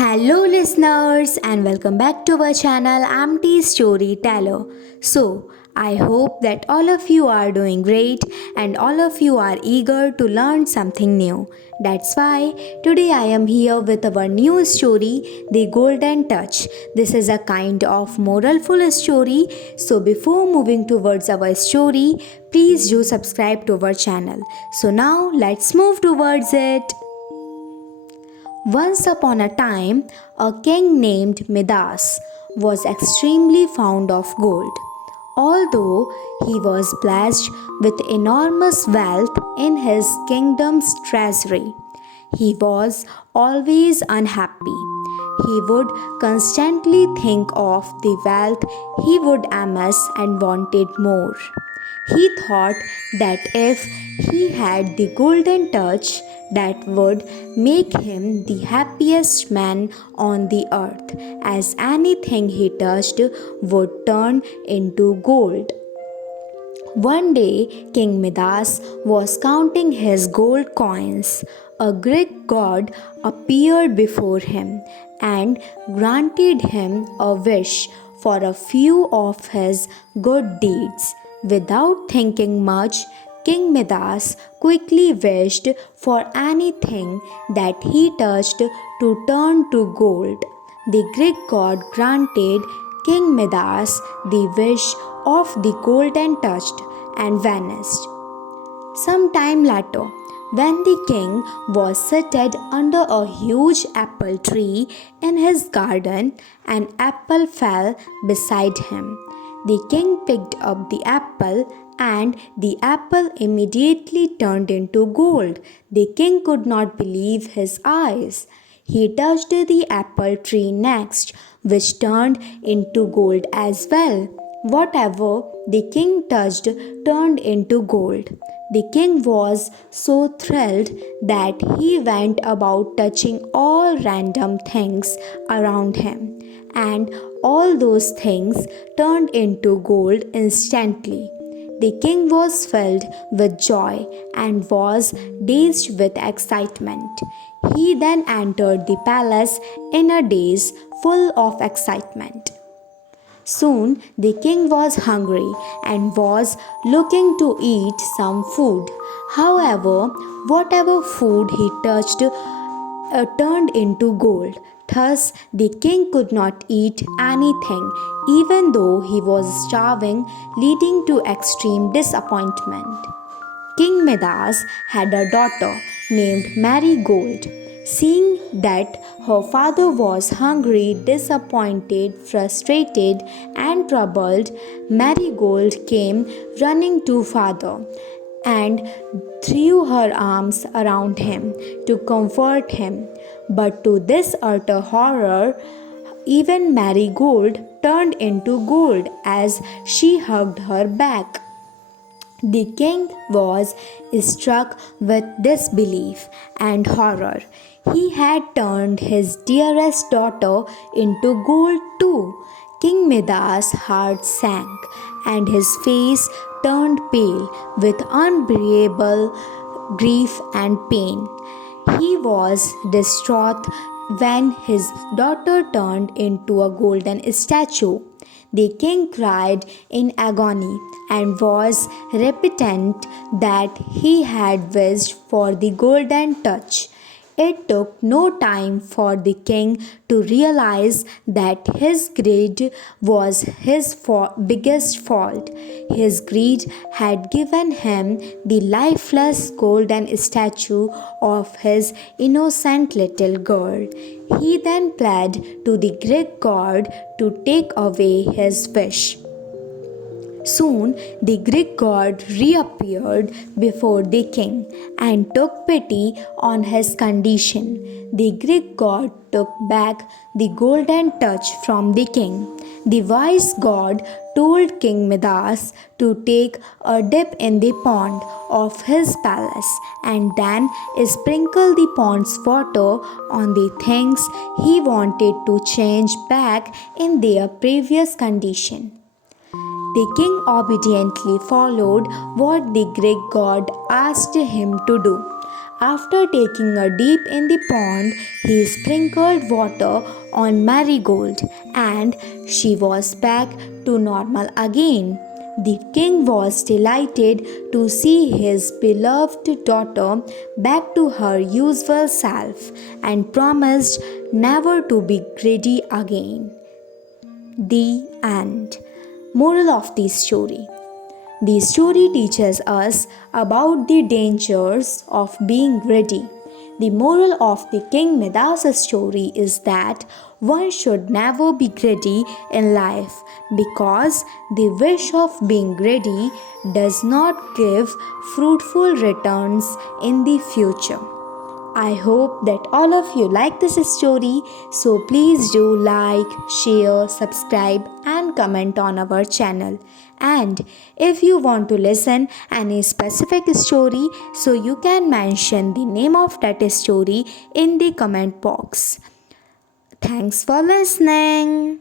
Hello, listeners, and welcome back to our channel. I'm T Storyteller. So, I hope that all of you are doing great and all of you are eager to learn something new. That's why today I am here with our new story, The Golden Touch. This is a kind of moralful story. So, before moving towards our story, please do subscribe to our channel. So, now let's move towards it. Once upon a time, a king named Midas was extremely fond of gold. Although he was blessed with enormous wealth in his kingdom's treasury, he was always unhappy. He would constantly think of the wealth he would amass and wanted more. He thought that if he had the golden touch, that would make him the happiest man on the earth, as anything he touched would turn into gold. One day, King Midas was counting his gold coins. A Greek god appeared before him and granted him a wish for a few of his good deeds. Without thinking much, King Midas quickly wished for anything that he touched to turn to gold. The Greek god granted King Midas the wish of the golden touch and vanished. Some time later, when the king was seated under a huge apple tree in his garden, an apple fell beside him. The king picked up the apple and the apple immediately turned into gold. The king could not believe his eyes. He touched the apple tree next, which turned into gold as well. Whatever the king touched turned into gold. The king was so thrilled that he went about touching all random things around him, and all those things turned into gold instantly. The king was filled with joy and was dazed with excitement. He then entered the palace in a daze full of excitement. Soon the king was hungry and was looking to eat some food. However, whatever food he touched turned into gold. Thus, the king could not eat anything, even though he was starving, leading to extreme disappointment. King Midas had a daughter named Marigold. Seeing that her father was hungry, disappointed, frustrated, and troubled, Marigold came running to father and threw her arms around him to comfort him. But to this utter horror, even Marigold turned into gold as she hugged her back. The king was struck with disbelief and horror. He had turned his dearest daughter into gold too. King Midas' heart sank and his face turned pale with unbearable grief and pain. He was distraught when his daughter turned into a golden statue. The king cried in agony and was repentant that he had wished for the golden touch. It took no time for the king to realize that his greed was his biggest fault. His greed had given him the lifeless golden statue of his innocent little girl. He then pled to the Greek god to take away his wish. Soon the Greek god reappeared before the king and took pity on his condition. The Greek god took back the golden touch from the king. The wise god told King Midas to take a dip in the pond of his palace and then sprinkle the pond's water on the things he wanted to change back in their previous condition. The king obediently followed what the Greek god asked him to do. After taking a dip in the pond, he sprinkled water on Marigold and she was back to normal again. The king was delighted to see his beloved daughter back to her usual self and promised never to be greedy again. The end. Moral of the story. The story teaches us about the dangers of being greedy. The moral of the King Midas story is that one should never be greedy in life because the wish of being greedy does not give fruitful returns in the future. I hope that all of you like this story, so please do like, share, subscribe and comment on our channel. And if you want to listen any specific story, so you can mention the name of that story in the comment box. Thanks for listening.